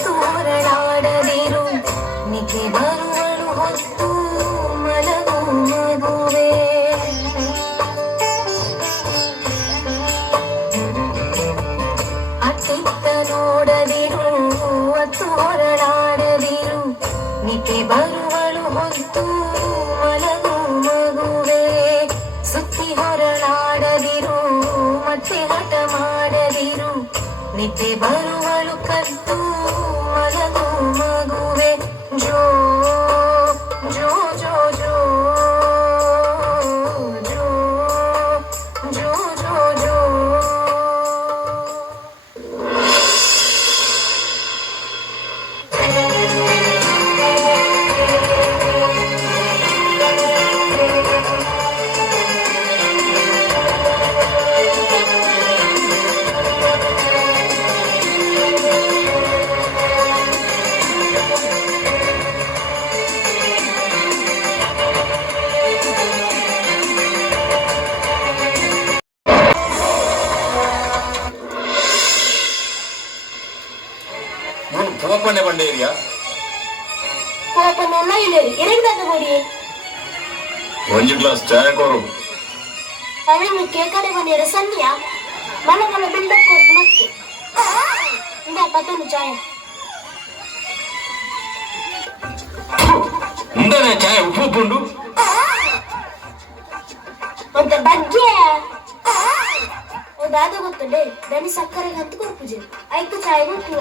ತೋರಳಾಡದಿರು ನಿಗೆ ಬರುವಳು ಹೊತ್ತು ಮಲಗು ಮಗುವೆ ಅತ್ತಿತ್ತ ನೋಡದಿರು ತೋರಳಾಡದಿರು ನಿಗೆ ಬರುವಳು ಹೊತ್ತು ಮಲಗು ಮಗುವೆ ಸುತ್ತಿ ಹೊರಳಾಡದಿರು ಮತ್ತೆ ಹಠ ಮಾಡದಿರು ನಿದ್ದೆ ಬರುವಳು ಕದ್ದು ಮಲಗು ಮಗುವೆ ಜೋ ಜೋ ಜೋ ಜೋ ಜೋ ಜೋ ಜೋ ಜೋ போப்பண்ணே பண்டேரியா போப்பண்ணே இல்ல எனக்கு தான் போடி ಒಂದು ಗ್ಲಾಸ್ ಚಾಯ್ ಕೊಡು ಅವನು ಕೇಕಡೆ ಬಂದಿರ ಸನ್ನಿಯ ಮನ ಮನ ಬಿಲ್ಡಪ್ ಕೊಟ್ಟು ಮತ್ತೆ ಇಂದ ಪತ್ತೊಂದು ಚಾಯ್ ಇಂದನೇ ಚಾಯ್ ಉಪ್ಪು ಪುಂಡು ಅಂತ ಬಗ್ಗೆ ಅದು ಗೊತ್ತುಂಡೆ ದನಿ ಸಕ್ಕರೆಗೆ ಹಂತ ಕೊಡ್ಪುಜೆ ಐದು ಚಾಯ್ ಕೊಟ್ಟು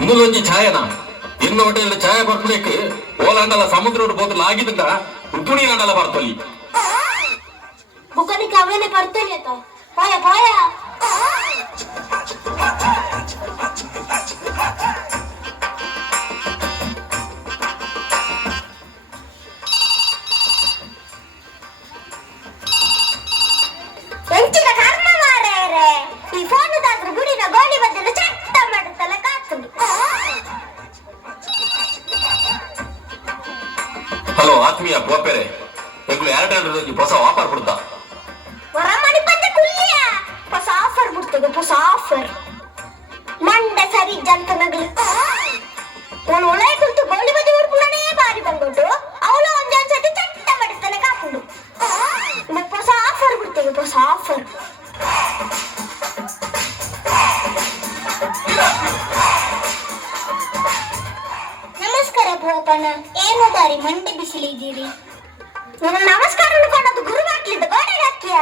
ಮುಂದೊಂಜಿ ಛಾಯನ ಎನ್ನ ಹೋಟೆಲ್ ಛಾಯ ಬರ್ಬೇಕು ಓಲಾಂಡಲ ಸಮುದ್ರ ಬೋತಲ್ ಆಗಿದ್ದ ಉಪ್ಪುಣಿ ಆಂಡಲ ಬರ್ತಲಿ ಬುಕ್ಕನಿಗೆ ಅವನೇ ಬರ್ತಲಿ ಆತ ಪಾಯ ಪಾಯ ಹಲೋ ಆತ್ಮೀಯ ಗೋಪೆರೆ ಎಗ್ಲು ಎರಡು ಹೊಸ ಆಫರ್ ಬಿಡ್ತಾ ಹೊಸ ಆಫರ್ ಬಿಡ್ತದೆ ಹೊಸ ಆಫರ್ ಮಂಡ ಸರಿ ಜಂತ ನಗಲು ನಾನು ಒಳ್ಳೆ ಕುಂತು ಗೋಳಿ ಬದಿ ಹುಡ್ಕೊಂಡೇ ಬಾರಿ ಬಂದ್ಬಿಟ್ಟು ಅವಳು ಒಂದೊಂದ್ಸತಿ ಚಟ್ಟ ಮಾಡಿಸ್ತಾನೆ ಕಾಕೊಂಡು ಹೊಸ ಆಫರ್ ಬಿಡ್ತೇವೆ ಹೊಸ ಆಫರ್ ನಮಸ್ಕಾರ ಭೂಪಣ್ಣ ಏನು ಬಾರಿ ಮಂಡಿ ಬಿಸಿಲಿದ್ದೀರಿ ನಾನು ನಮಸ್ಕಾರ ಅನ್ಕೊಂಡದ್ದು ಗುರು ಹಾಕ್ಲಿದ್ದ ಗೋಡೆಗೆ ಹಾಕಿಯ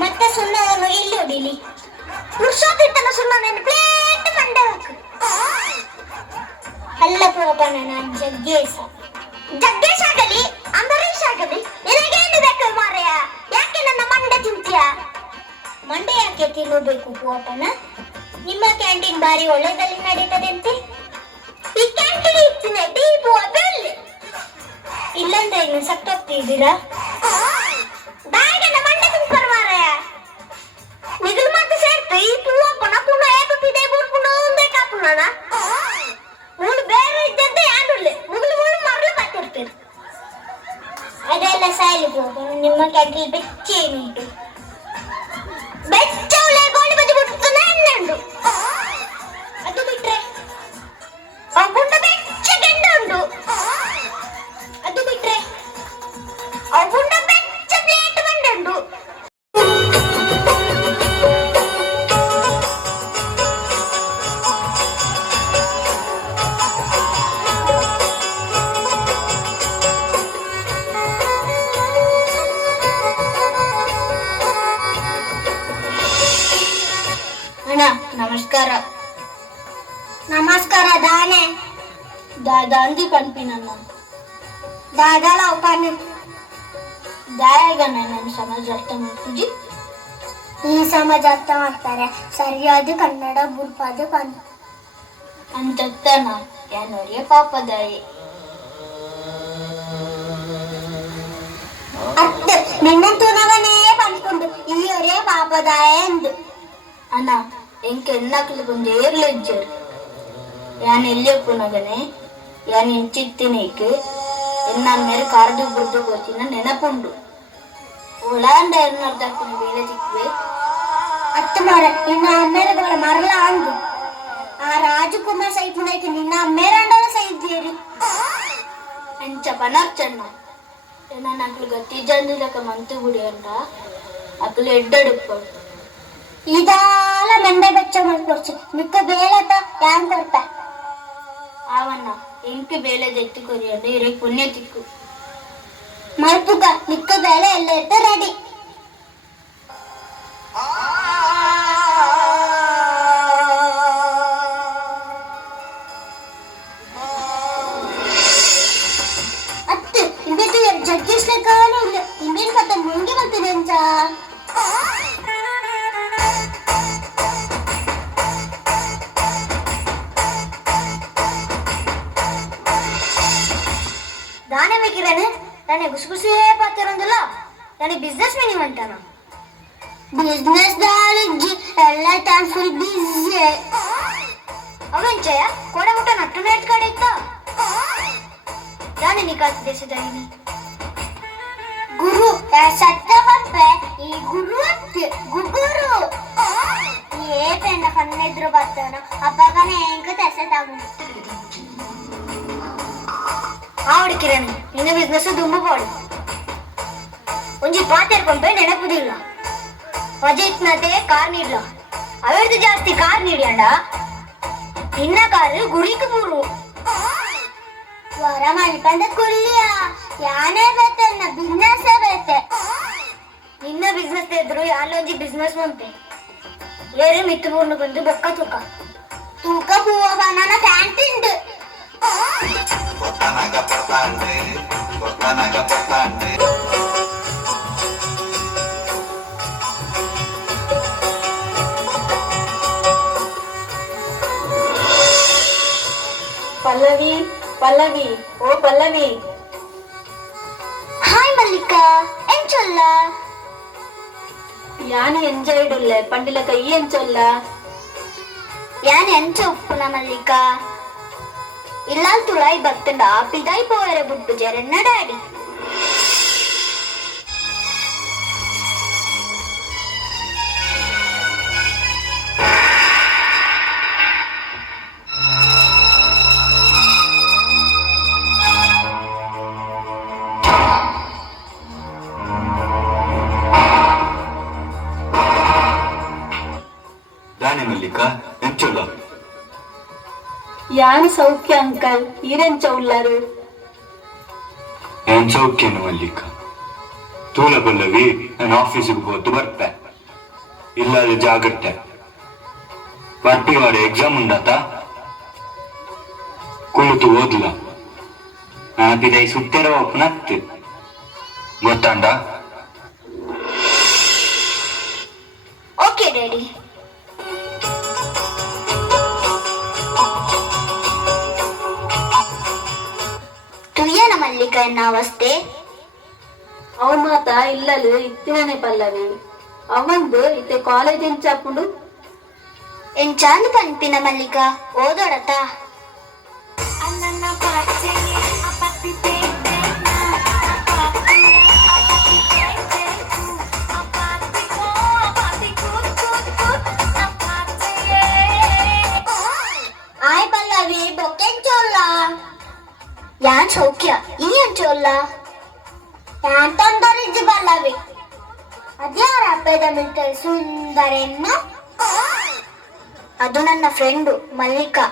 ಮತ್ತೆ ಸುಣ್ಣವನ್ನು ಎಲ್ಲಿ ಹೊಡಿಲಿ ಪುರುಷೋತ್ತಿಟ್ಟನ ಸುಣ್ಣನ ಪ್ಲೇಟ್ ಮಂಡೆ ಹಾಕು ಅಲ್ಲ ಭೂಪಣ್ಣ ನಾನು ಜಗ್ಗೇಶ ಜಗ್ಗೇಶ್ ಆಗಲಿ ಅಂಬರೀಶ್ ಆಗಲಿ ನಿನಗೇನು ಬೇಕು ಮಾರ್ಯ ಯಾಕೆ ನನ್ನ ಮಂಡೆ ತಿಂತೀಯ ಮಂಡೆ ಯಾಕೆ ತಿನ್ನಬೇಕು ಭೂಪಣ್ಣ ನಿಮ್ಮ ಕ್ಯಾಂಟೀನ್ ಬಾರಿ ಒಳ್ಳೆದಲ್ಲಿ ನಡೀತದಂತೆ ಈ ಕ್ಯಾಂಟೀನ್ ಇಟ್ಟಿನ ಟೀಪು ಬೆಲ್ಲಿ ಇಲ್ಲಂದ್ರೆ ಇನ್ನು ಸತ್ತೋಗ್ತಿದ್ದೀರಾ ಬ್ಯಾಗನ್ನ ಮಂಡೆ ತುಂಬ್ಕೊಂಡು ಮಾರಾಯ ನಿಗಲು ಮತ್ತೆ ಸೇರ್ತು ಈ ಪೂವ ಪುಣ ಪುಣ ಏಪಿದೆ ಬುಡ್ಕೊಂಡು ಬೇಕಾಪುಣ ಮೂಳು ಬೇರೆ ಇದ್ದಂತೆ ಯಾನುಳ್ಳೆ ಮುಗಿಲು ಮುಳು ಮರಳು ಬರ್ತಿರ್ತೀರಿ ಅದೆಲ್ಲ ಸಾಯಲಿ ಹೋಗೋಣ ನಿಮ್ಮ ಕ್ಯಾಂಟೀನ್ ಬೆಚ್ಚ ಏನುಂಟು ಬೆಚ್ಚ ಒಳ್ಳೆ ಗೋಳಿ ಬಜ್ಜಿ ಬಿಡ್ತಾನೆ ಎಣ್ಣೆಂಡು ಅದು ಬಿಟ್ರೆ ಗುಂಡ ಬೆಚ್ಚ ಗೆಂಡ ಉಂಟು ಅದು ಬಿಟ್ರೆ ಗುಂಡ ಬೆಚ್ಚ ಪ್ಲೇಟ್ ಮಂಡೆ ಉಂಟು ಅಣ್ಣ ನಮಸ್ಕಾರ ನಮಸ್ಕಾರ ದಾನೆ दादा अंदी पनपिनना दादा लावपाने दायगा ನನ್ನ ಸಮಾಜ ಅರ್ಥ ಮಾಡ್ತೀವಿ ಈ ಸಮಾಜ ಅರ್ಥ ಮಾಡ್ತಾರೆ ಸರಿಯಾದ ಕನ್ನಡ ಬುಲ್ಪಾದ ಪನ್ ಅಂತತ್ತನ ಯಾನೋರಿಯ ಪಾಪದಾಯಿ ಅತ್ತ ನಿನ್ನಂತೂ ನವನೇ ಪನ್ಕೊಂಡು ಈ ಒರೇ ಪಾಪದಾಯ ಎಂದು ಅಣ್ಣ ಎಂಕೆ ಎನ್ನಕ್ಲು ಬಂದು ಏರ್ಲೆಜ್ಜರು ಯಾನ್ ಎಲ್ಲಿಯಪ್ಪು ನಗನೆ ಯಾನ್ ಇಂಚಿತ್ತಿನೇಕ್ ಎನ್ನ ಮೇರೆ ಕಾರ್ದು ಬುರ್ದು ಗೊತ್ತಿನ ನೆನಪುಂಡು ಒಳಾಂಡ ಎನ್ನರ್ದಾಕಿನ ಬೇಲೆ ದಿಕ್ವೆ ಅತ್ತ ಮಾರ ನಿನ್ನ ಅಮ್ಮೇರ ಮರಲ ಅಂದು ಆ ರಾಜಕುಮಾರ್ ಸೈಪುನೈತಿ ನಿನ್ನ ಅಮ್ಮೇರಂಡರ ಸೈದ್ಯೇರಿ ಎಂಚ ಪನರ್ಚಣ್ಣ ನಾನು ಅಕ್ಲು ಗತಿ ಜಂದಿಲಕ ಮಂತು ಗುಡಿ ಅಂಟ ಅಕ್ಲು ಎಡ್ಡಡುಪ್ಪಡು ಇದಾಲ ಮೆಂಡೆ ಬೆಚ್ಚ ಮಾಡ್ಕೊಡ್ಸಿ ನಿಕ್ಕ ಬೇಳೆತ ಯಾನ್ ಕೊಡ್ತ ಅವನ್ನ ಎಂಕ ಬೇಳೆ ಎತ್ತಿ ಕೊರಿಯಂಡ ಇರೇ ಪುಣ್ಯ ತಿಕ್ಕು ಮಲ್ಪುಗ ನಿಕ್ಕ ಬೇಳೆ ಎಲ್ಲ ಇಟ್ಟ ರೆಡಿ ಅತ್ತು ಇಂಬೆತು ಜಗ್ಗೇಶ್ ಲೆಕ್ಕನೂ ಇಲ್ಲ ಇಂಬೇನು ಕತ್ತ ಮುಂಗೆ ಬರ್ತದೆ ಅಂತ దానే మిగిరని దాని గుసగుసే పాత్రందుల దాని బిజినెస్ మెని అంటాను బిజినెస్ దాని ಎಲ್ಲ ಟೈಮ್ ಫುಲ್ ಬಿಜಿ ಅವಂಚಯ ಕೊಡಗುಟ ನಟ್ಟು ರೇಟ್ ಕಡಿತ దాని ನಿಕಾಸ್ ದೇಶದಲ್ಲಿ ಗುರು ಸತ್ಯವಂತೆ ಈ ಗುರು ಗುಗುರು ఏ పెన్న కన్నెదురు పడతాను అప్పగానే ఏంక తెసేదాము ಆವಡಿ ಕಿರಣ್ ನಿನ್ನ ಬಿಸ್ನೆಸ್ ದುಂಬುಬೋಡು ಒಂಜಿ ಪಾತೆರ್ಕೊಂಡ್ರೆ ನೆನಪುದಿಲ್ಲ ಪಜಿತ್ನತೆ ಕಾರ್ ನೀಡ್ಲ ಅವಿಡ್ದು ಜಾಸ್ತಿ ಕಾರ್ ನೀಡ್ಯಾಂಡ ನಿನ್ನ ಕಾರು ಗುರಿಕ್ ಬೂರು ವರ ಮಲ್ಪಂದ ಕುಲ್ಲಿಯ ಯಾನೇ ಬೇತೆ ಬಿಸ್ನೆಸ್ ಬೇತೆ ನಿನ್ನ ಬಿಸ್ನೆಸ್ ಎದ್ರು ಯಾಲೊಂಜಿ ಬಿಸ್ನೆಸ್ ಮುಂತೆ ಬೇರೆ ಮಿತ್ತು ಬೂರ್ನು ಬಂದು ಬೊಕ್ಕ ತೂಕ ತೂಕ ಹೂವ ಬನಾನ ಪ್ಯಾಂಟ್ ಉಂಟು ಪಲ್ಲವಿ ಪಲ್ಲವಿ ಓ ಪಲ್ಲವಿ ಹಾಯ್ ಮಲ್ಲಿಕಾ ಎಂಚೊಲ್ಲ ಯಾನಿ ಎಂಜಾಯ್ಡುಲ್ಲೆ ಪಂಡಿಲ ಕೈ ಎಂಚೊಲ್ಲ ಯಾನ್ ಎಂಚ ಉಪ್ಪುನ ಮಲ್ಲಿಕಾ ಇಲ್ಲಾಲ್ ತುಳಾಯಿ ಬರ್ತಂಡ ಪಿದಾಯಿ ಪೋಯರೆ ಬುಟ್ಟು ಜರನ್ನ ಡ್ಯಾಡಿ దాని మల్లిక ఎంచులా ಯಾನಿ ಸೌಖ್ಯ ಅಂಕಲ್ ಈರೆಂಚ ಉಳ್ಳಾರು ನಾನು ಸೌಖ್ಯನು ಮಲ್ಲಿಕ ತೂಲ ಪಲ್ಲವಿ ನಾನು ಆಫೀಸಿಗೆ ಹೋದ್ದು ಬರ್ತೆ ಇಲ್ಲಾದ ಜಾಗ್ರತೆ ಬರ್ಪಿವಾರ ಎಕ್ಸಾಮ್ ಉಂಡಾತ ಕುಳಿತು ಓದ್ಲ ನಾನು ಬಿದೈ ಸುತ್ತೆರ ಒಪ್ಪನತ್ತು ಗೊತ್ತಾಂಡ ಓಕೆ ಡ್ಯಾಡಿ ತುಯ್ಯನ ಮಲ್ಲಿಕ ಎನ್ನ ಅವಸ್ಥೆ ಅವನ್ ಮಾತ ಇಲ್ಲಲು ಇತ್ತಿನೇ ಪಲ್ಲವಿ ಅವಂದು ಇತ್ತೆ ಕಾಲೇಜ್ ಎಂಚಾಪುಂಡು ಎಂಚಾಂದು ಪಂಪಿನ ಮಲ್ಲಿಕ ಓದೋಡತ ಆಯ್ ಪಲ್ಲವಿ ಬೊಕ್ಕೆಂಚೋಲ್ಲ ಯಾನ್ ಸೌಖ್ಯ ಈ ಅಂಚೋಲ್ಲ ಯಾನ್ ತೊಂದರಿಜ್ಜು ಪಲ್ಲವಿ ಅದ್ಯಾರ ಅಪ್ಪದ ಮಿಲ್ಟಲ್ ಸುಂದರೆನ್ನು ಅದು ನನ್ನ ಫ್ರೆಂಡು ಮಲ್ಲಿಕಾ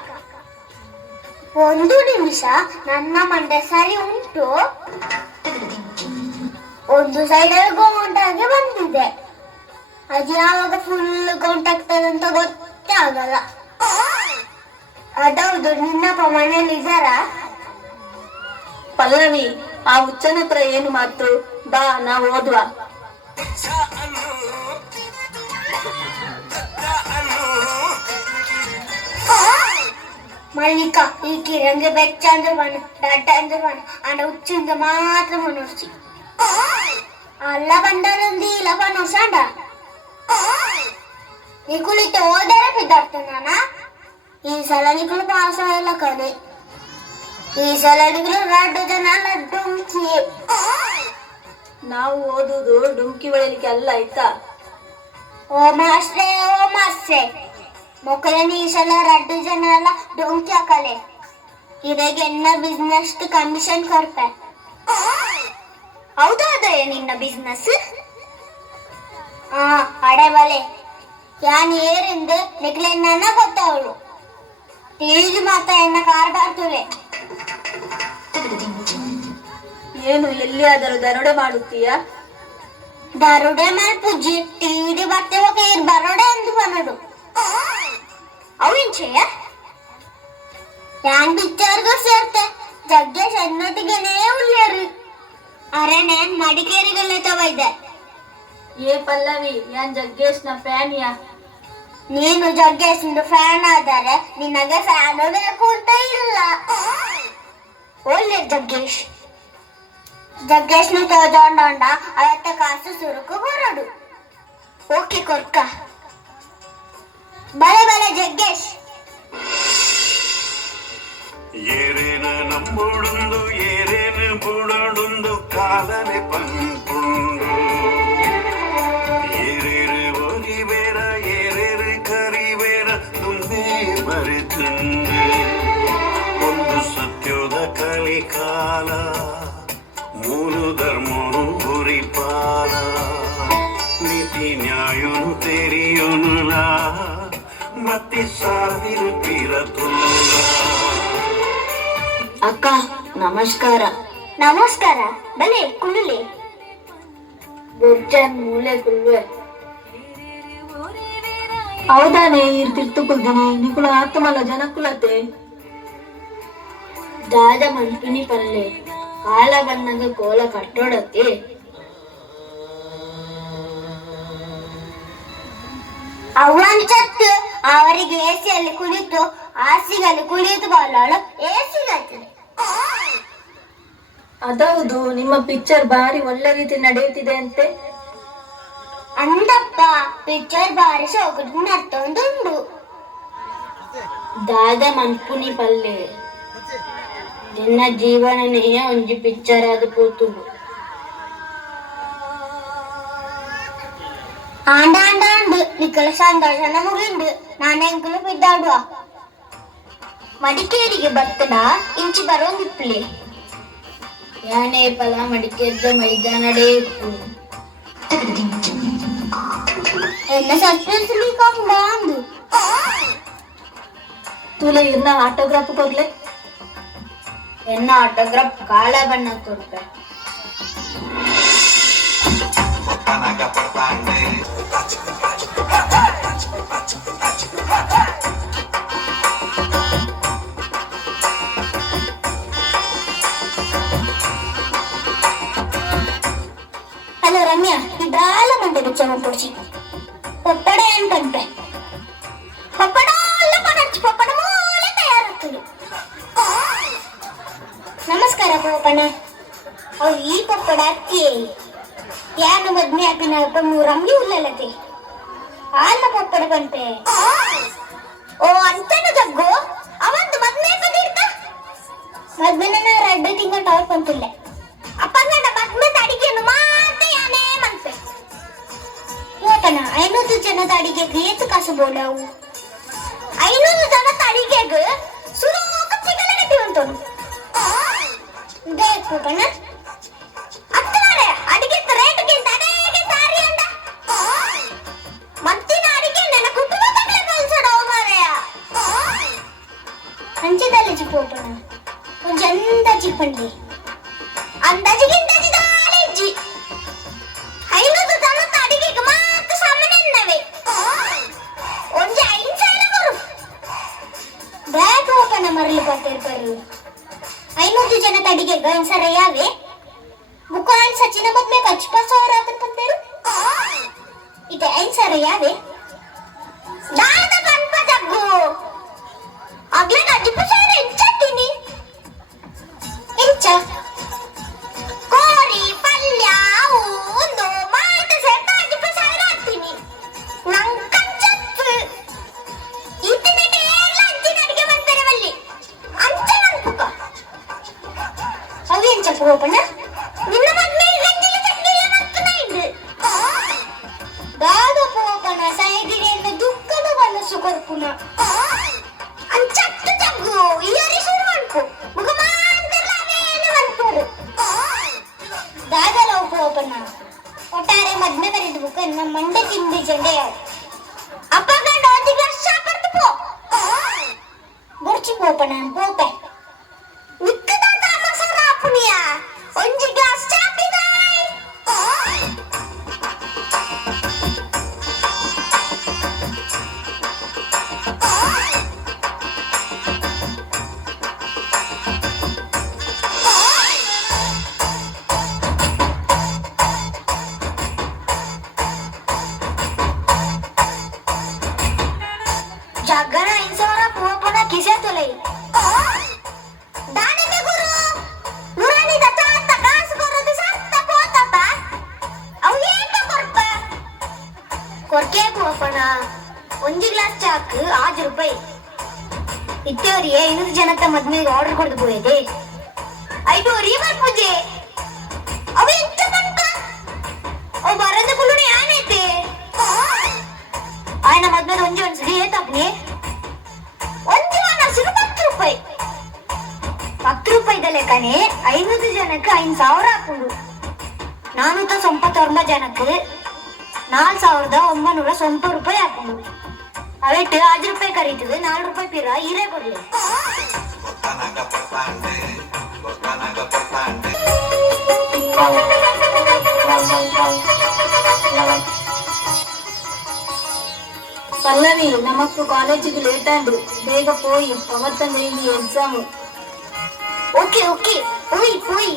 ಒಂದು ನಿಮಿಷ ನನ್ನ ಮಂಡೆ ಸರಿ ಉಂಟು ಒಂದು ಸೈಡಲ್ಲಿ ಗೌಂಟಾಗಿ ಬಂದಿದೆ ಅದು ಯಾವಾಗ ಫುಲ್ ಗೌಂಟ್ ಆಗ್ತದೆ ಅಂತ ಗೊತ್ತೇ ಆಗಲ್ಲ ಅದೌದು ನಿನ್ನಪ್ಪ ಮನೇಲಿ ಇದ್ದಾರ ಪಲ್ಲವಿ ಆ ಹುಚ್ಚನ ಹತ್ರ ಏನು ಮಾತು ಬಾ ನಾವು ಓದ್ವಾ ಮಲ್ಲಿಕಾ ಈ ಕಿರಂಗೆ ಬೆಚ್ಚ ಅಂದ್ರೆ ಬಣ್ಣ ದಡ್ಡ ಅಂದ್ರೆ ಬಣ್ಣ ಅಂಡ ಹುಚ್ಚಿಂದ ಮಾತ್ರ ಮನೋರ್ಸಿ ಅಲ್ಲ ಬಂಡಲೊಂದು ಇಲ್ಲ ಪನೋರ್ಸಂಡ ನೀ ಕುಳಿತು ಓದರೆ ಬಿದ್ದಾಡ್ತು ನಾನ ಈ ಸಲ ನಿಗಳು ಪಾಸ ಇಲ್ಲ ಕಡೆ ಈ ಸಲ ನಿಗಳು 2 ಜನ ಲಡ್ಡು ನಾವು ಓದುದು ಡುಮ್ಕಿ ಹೊಳಿಲಿಕ್ಕೆ ಅಲ್ಲ ಆಯ್ತಾ. ಓ ಮಾಸ್ಟ್ರೆ ಮೊಕ್ಕಲನಿ ಈ ಸಲ 2 ಜನ ಎಲ್ಲ ಡೊಂಕಿ ಹಾಕಲೆ ಇವಾಗ ಎನ್ನ ಬಿಸ್ನೆಸ್ ಕಮಿಷನ್ ಕೊಡ್ಪೆ. ಹೌದಾ ಅದೇ ನಿನ್ನ ಬಿಸ್ನೆಸ್? ಅಡೆ ಬಲೆ ಯಾನ್ ಏರಿಂದ ನಿಕ್ಲೆ ನನ್ನ ಗೊತ್ತವಳು ತಿಳಿದು ಮಾತ್ರ ಎನ್ನ ಕಾರ್ಬಾರ್ದುಲೆ. ಏನು ಎಲ್ಲಿಯಾದರೂ ದರೋಡೆ ಮಾಡುತ್ತೀಯಾ? ದರೋಡೆ ಮೇಲೆ ಪೂಜಿ ಟಿವಿ ಬರ್ತೆ ಹೋಗಿ ಬರೋಡೆ ಎಂದು ಬನ್ನಡು ಅವಿಂಚೆಯ ഞാൻ പിക്ചർക്ക് ചേർത്ത് ജഗ്ഗേഷ് എന്നൊട്ടിങ്ങനെ ഉള്ളിയറ് ಅರೆ ನಾನು ಮಡಿಕೇರಿಗಲ್ಲೇ ವೈದ್ಯ. ಏ ಪಲ್ಲವಿ, ಯಾನ್ ಜಗ್ಗೇಶ್ನ ಫ್ಯಾನಿಯಾ? ನೀನು ಜಗ್ಗೇಶ್ ಫ್ಯಾನ್ ಆದರೆ ನಿನಗೆ ಫ್ಯಾನ್ ಬೇಕು ಅಂತ ಇಲ್ಲ. ಒಳ್ಳೆ ಜಗ್ಗೇಶ್ನ ತೋಜೊಂಡ ಅವತ್ತ ಕಾಸು ಸುರುಕು ಬರಡು. ಓಕೆ ಕೊರ್ಕ ಬಲೆ ಜಗ್ಗೇಶ್. ಏರೇನ ನಂಬುಡುಂದು ಏರೇನ ಬುಡಡುಂದು ಕಾಲನೆ ಪಂಪುಂಡು ಏರೇರು ಒರಿಬೇರ ಏರೇರು ಕರಿಬೇರ ತುಂಬೆ ಬರೆತುಂಡು ಒಂದು ಸತ್ಯದ ಕಲಿಕಾಲ ಮೂರು ಧರ್ಮನು ಗುರಿಪಾಲ ನೀತಿ ನ್ಯಾಯನು ತೆರಿಯುನುಲ ಮತ್ತಿ ಸಾವಿರು ಪಿರತುಲ್ಲ. ಅಕ್ಕ ನಮಸ್ಕಾರ. ನಮಸ್ಕಾರ ಬಲೆ ಕುಳ್ಳಿ ಬೊಜ್ಜನ್ ಮೂಲೆ ಕುಲ್ವೆ ಹೌದಾನೆ ಇರ್ತಿರ್ತು ಕುಲ್ದಿನಿ ನಿಕುಲ ಆತ್ಮಲ ಜನಕುಲತೆ ದಾದ ಮನ್ಪಿನಿ ಪಲ್ಲೆ ಕಾಲ ಬಂದಾಗ ಕೋಲ ಕಟ್ಟೋಡತ್ತೆ. ಅವಂಚತ್ತು ಅವರಿಗೆ ಎಸಿಯಲ್ಲಿ ಕುಳಿತು ಹಾಸಿಗೆಯಲ್ಲಿ ಕುಳಿತುಕೊಳ್ಳಲು ಎಸಿಗತ್ತದೆ. ಅದೌದು, ನಿಮ್ಮ ಪಿಕ್ಚರ್ ಬಾರಿ ಒಳ್ಳೆ ರೀತಿ ನಡೆಯುತ್ತಿದೆ ಅಂತೆ. ಅಂದಪ್ಪ ಪಿಕ್ಚರ್ ಬಾರಿ ಸೋಗಡು ನರ್ತೊಂದುಂಡು. ದಾದ ಮನ್ಪುನಿ ಪಲ್ಲೆ ನಿನ್ನ ಜೀವನನೇ ಒಂಜಿ ಪಿಕ್ಚರ್ ಆದ ಪೋತುಂಡು. ಆಂಡಾಂಡು ನಿಕ್ಕಲ ಸಂತೋಷನ ಮುಗಿಂಡು ನಾನೆಂಕಲು ಬಿದ್ದಾಡುವ. ಮಡಿಕೇರಿಗೆ ಬರ್ತಡ ಇಂಚಿ ಬರೋಂದಿಪ್ಲೆ ಯಾನೇ ಪದ ಮಡಿಕೇರಿದ ಮೈದಾನಡೇ ಇತ್ತು. ಎಲ್ಲ ಸಸ್ಪೆನ್ಸ್ ಲೀಕಾಂಡು ತುಲೆ ಇನ್ನ ಆಟೋಗ್ರಾಫ್ ಕೊಡ್ಲೆ ಎನ್ನ ಆಟೋಗ್ರಾಫ್ ಕಾಲ ಬಣ್ಣ ಕೊಡ್ತೆ. హలో రమ్య ఇడాల మంటే వచ్చాము పొడిచి పొప్పడ ఏంటంటే పొప్పడాల పడచ్చు పొప్పడమూలే తయారవుతుంది. ನಮಸ್ಕಾರ ಪೋಪಣ್ಣ. ಅವು ಈ ಪಪ್ಪಡ ಅಕ್ಕಿ ಯಾನು ಮದ್ಮೆ ಹಾಕಿನ ರಮ್ಯ ಉಲ್ಲಲತೆ ಹಾಲ ಪಪ್ಪಡ ಬಂತೆ. ಓ ಅಂತನ ಜಗ್ಗು ಅವಂದು ಮದ್ಮೆ ಬಂದಿರ್ತ ಮದ್ಮೆನ 2 ತಿಂಗಳು ಟವರ್ ಬಂತಿಲ್ಲ ಅಪ್ಪಂಗಡ ಮದ್ಮೆ ಅಡಿಗೆನು ಮಾತ್ರ ಯಾನೇ ಮಂತೆ ಪೋಪಣ್ಣ. 500 ಜನದ ಅಡಿಗೆಗೆ ಏತು ಕಾಸು ಬೋಡವು 500 ಜನದ ಅಡಿಗೆಗೆ ಸುರೋಕ ಚಿಕನ್ ಗಟ್ಟಿ ಬಂತನು ಪೋಪಣ್ಣ. ಅತ್ತನಾರೆ ಅಡಿಗೆ ರೇಟ್ಗಿಂತ ಅಡಿಗೆ ಸಾರಿ ಅಂದ ಮತ್ತಿನ ಅಡಿಗೆ ನನ್ನ ಕುಟುಂಬ ತಗಲೆ ಕಲ್ಸಡ ಮಾರೆಯ ಅಂಚದಲ್ಲಿ ಪೋಪಣ್ಣ ಒಂಜಿ ಅಂದಾಜಿ ಪಂಡಿ ಅಂದಾಜಿಗಿಂದಾಜಿ ದಾಳಿಜ್ಜಿ 500 ಜನದ ಅಡಿಗೆಗೆ ಮಾತ್ರ ಸಾಮಾನ್ಯವೇ ಒಂಜಿ 5,000 ಬರು ಬ್ಯಾಗ್ ಪೋಪಣ್ಣ ಮರಳಿ ಬರ್ತಿರ್ಬರು 500 ಜನದ ಅಡಿಗೆಗೆ ಸರ ಯಾವೆ ಮುಖಾನ್ ಸಚಿನ ಮದ್ಮೆ 50,000 ಆಗಂತಂದೇರು ಇದೆ 5,000 ಯಾವೆ ದಾದ ಕನ್ಪ ಜಗ್ಗು ಆಗ್ಲೇ 50,000 ಇಂಚತ್ತೀನಿ ಇಂಚ ಕೋರಿ ಪಲ್ಯ ಒಂದು ಮಾಟ ಸೇರ್ತ 50,000 ಆಗ್ತೀನಿ ನಂಗೆ ಕಂಚತ್ತು ಇತ್ತಿನಕ್ಕೆ ಎಲ್ಲ ಅಂಚಿನ ಅಡಿಗೆ ಮಾಡ್ತಾರೆ ಅಲ್ಲಿ ಅಂಚ ನನ್ಪುಕ ಅವೇನ್ ಚಪ್ಪ ಹೋಪಣ್ಣ ನಿನ್ನ ಮದ್ಮೆ ಗಂಜಿಲ ಚಟ್ನಿಲ್ಲ ಮದ್ಮೆ ಬರೆದು ಬುಕ್ ನಮ್ಮ ಮಂಡೆ ತಿಂಡಿ ಜಂಡೆ ಅಪ್ಪ ಗಂಡ ಒಂದು ಗ್ಲಾಸ್ ಚಾ ಬರ್ತು ಪೋ ಬರ್ಚಿ ಪೋಪ ನಾನು ಪೋಪೆ ನಿಕ್ಕದ ಮಸಾಲ ಅಪ್ಪನಿಯ ಒಂದು ಗ್ಲಾಸ್ ಚಾ ಪಿದಾಯ್ जगना इंसारा पुआ किसे तोले दाने में गुरु नुरानी दत्ता तकास करो तो साथ पोता ता अव ಏನು ಕೊರ್ಪ ಕೊರ್ಕೆ ಪೋಪಣ ಒಂದು ಗ್ಲಾಸ್ ಚಾಕ್ 6 ರೂಪಾಯಿ ಇತ್ತೇವರಿಗೆ 500 ಜನತ ಮದ್ಮೆಗೆ ಆರ್ಡರ್ ಕೊಡ್ದು ಹೋಗಿದೆ 5 ಮರ್ ಪೂಜೆ ಅವ ಎಂತ ಬಂತ ಅವ ಬರದ ಕುಲುನೆ ಆನೈತೆ ఆయన మధ్య ಒಂಜಿ ಒಂದ್ಸರಿ ಏತಪ್ನಿ ಒಂಜಿ ಮನಸ್ಸಿಗೆ 10 ರೂಪಾಯಿ 10 ರೂಪಾಯಿದ ಲೆಕ್ಕನೆ 500 ಜನಕ್ಕೆ 5000 ಹಾಕೊಂಡು 499 ಜನಕ್ಕೆ 4990 ರೂಪಾಯಿ ಹಾಕೊಂಡು ಅವೆಟ್ಟು 5 ರೂಪಾಯಿ ಕರೀತದೆ 4 ರೂಪಾಯಿ ಪಿರ ಹಿರೇ ಕೊಡ್ಲಿ పల్లవి నమకు కాలేజీకి లేట్ అండు బేగ పోయి అవతల ఎగ్జామ్ ఓకే ఓకే పోయి పోయి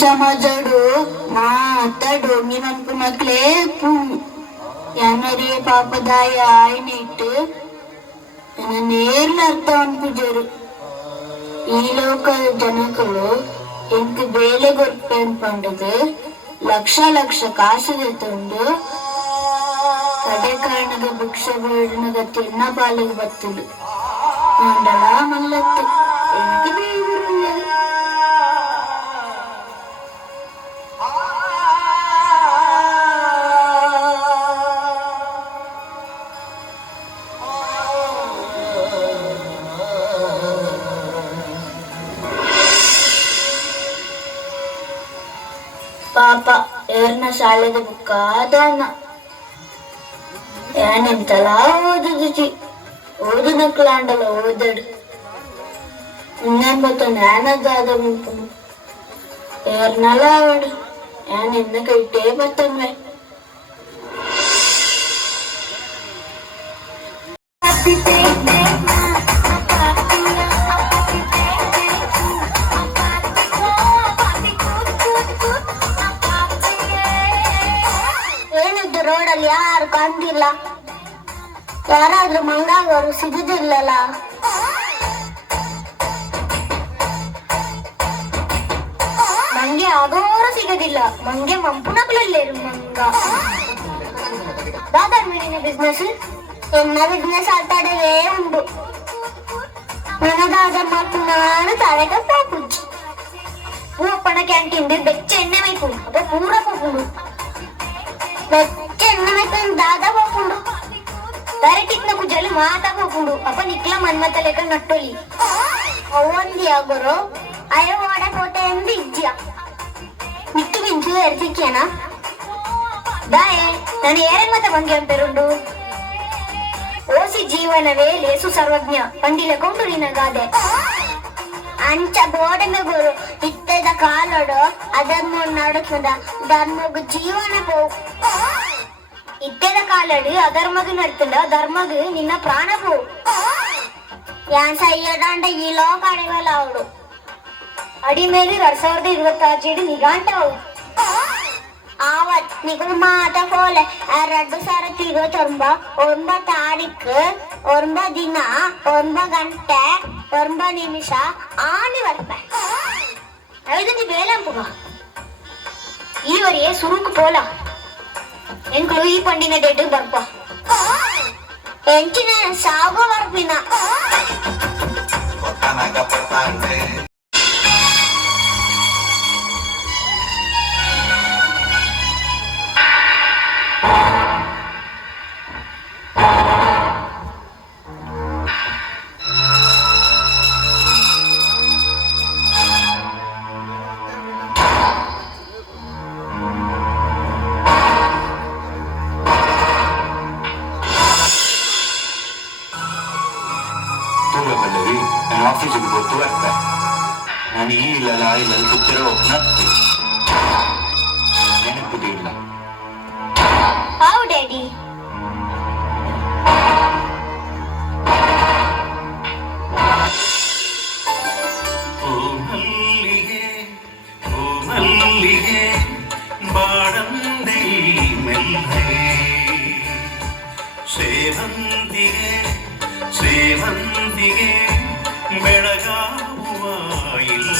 సమాజుడు మాతడు మీననుకున్నట్లే ಯಾನರೇ ಪಾಪದಾಯ ಆಯ್ನಿಟ್ಟು ನೇರ್ಲ ಅರ್ಥ ಅನ್ಪುಜರು ಈ ಲೋಕದ ಜನಗಳು ಎಂಕ್ ಬೇಲೆ ಗೊರ್ಪೆ ಅನ್ಪಂಡದು ಲಕ್ಷ ಲಕ್ಷ ಕಾಸಿಗೆ ತಂದು ಕಡೆ ಕಾರಣಗ ಭಿಕ್ಷೆ ಬೇಡನಗ ತಿನ್ನ ಪಾಲಿಗೆ ಬತ್ತಲು ಮಂಡಳ ಮಲ್ಲತ್ತು ಎಂಕ್ ದೇವರು ಪಾಪ ಏರ್ನ ಶಾಲೆದ ಬುಕ್ಕಾದಣ್ಣ ಏನೆಂತಲಾ ಓದುದು ಓದಿನಕ್ಲಾಂಡಲ ಓದಡು ಇನ್ನೇನ್ ನೇನದಾದ ಉಂಟು ಏರ್ನಲ ಅವಡು ಏನಿನ್ನ ಕೈಟೇ ಬತ್ತನ್ವೆ ರೋಡಲ್ಲಿ ಯಾರು ಕಾಣ್ತಿಲ್ಲ ಯಾರಾದ್ರೂ ಮಂಗಾಗವರು ಸಿಗುದಿಲ್ಲಲ್ಲ ಮಂಗೆ ಆಗೋರು ಸಿಗೋದಿಲ್ಲ ಮಂಗೆ ಮಂಪುನಕ್ಲಲ್ಲೇರು ಮಂಗ ದಾದಾ ಮೀನಿನ ಬಿಸ್ನೆಸ್ ಎನ್ನ ಬಿಸ್ನೆಸ್ ಆಟಾಡವೇ ಉಂಟು ನನಗಾದ ಮತ್ತು ನಾನು ತಲೆಗೆ ಪೋಪುಜ್ಜಿ ಪೂಪಣ ಕ್ಯಾಂಟೀನ್ ಬೆಚ್ಚ ಎಣ್ಣೆ ಮೈಪು ಅಪ್ಪ ಪೂರ ಪೋಪುಂಡು ಬೆಚ್ಚ ಎಣ್ಣೆ ಮೈಪು ದಾದಾ ಪೋಪುಂಡು ಡೈರೆಕ್ಟ್ ಕುಜಲ್ಲಿ ಮಾತಾ ಹೋಗುಂಡು ಅಪ್ಪ ನಿಕ್ಲ ಮನ್ಮತ ಲೆಕ್ಕ ನಟ್ಟೊಲಿ ಅವಂದಿ ಆಗೋರು ಅಯ್ಯ ಓಡ ಕೋಟೆ ಎಂದು ಇಜ್ಜಿಯ ನಿಟ್ಟು ಮಿಂಚು ಎರ್ಸಿಕ್ಯನಾ ದಾಯೆ ನಾನು ಏನ್ ಮತ್ತೆ ಬಂಗೆ ಅಂಪೆರುಂಡು ಓಸಿ ಜೀವನವೇ ಲೇಸು ಸರ್ವಜ್ಞ ಪಂಡಿಲ ಕೊಂಡು ನಿನಗಾದೆ ಅಂಚ ಬೋಡಮೆ ಗುರು ಇತ್ತದ ಕಾಲೋಡು ಅದನ್ನು ನಡುತ್ತದ ಧರ್ಮಗು ಜೀವನ ಪೋ ಇತ್ತದ ಕಾಲಡಿ ಅಧರ್ಮಗು ನಡ್ತದ ಧರ್ಮಗು ನಿನ್ನ ಪ್ರಾಣ ಪೋ ಯಾನ್ ಸಯ್ಯದಾಂಡ ಈ ಲೋಕ ಅಡಿವಲ್ಲ ಅವಳು ಅಡಿಮೇಲೆ 2026 ನಿಗಾಂಟ ಅವಳು ಆವತ್ ನಿಗಮ ಮಾತ ಹೋಲೆ 2029 ತಾರೀಕು 9 ದಿನ 9 ಗಂಟೆ 9 ನಿಮಿಷ ಆನಿ ಬರ್ಪ ಐದು ನಿ ಬೇಲಂಪುಗ ಈವರೆಗೆ ಸುರುಕು ಪೋಲ ಎಂಕ್ಳು ಈ ಪಂಡಿನ ಡೇಟ್ ಬರ್ಪ ಎಂಚಿನ ಸಾಗೋ ಬರ್ಪಿನ ತೂಲ ಪಲ್ಲವಿ ನಾನು ಆಫೀಸಿಗೆ ಗೊತ್ತು ಬರ್ತೆ ನಾನು ಈ ಇಲ್ಲ ಇಲ್ಲ ಸುತ್ತಿರೋ ನತ್ತು ನೆನಪುದಿಲ್ಲ. How daddy? ಮಲ್ಲಿಗೆ ಬಾಡಂದಿ ಮೆಲ್ಲಗೆ ಸೇವಂತಿಗೆ ಸೇವಂತಿಗೆ ಬೆಳಗಾಗುವ ಇಲ್ಲ.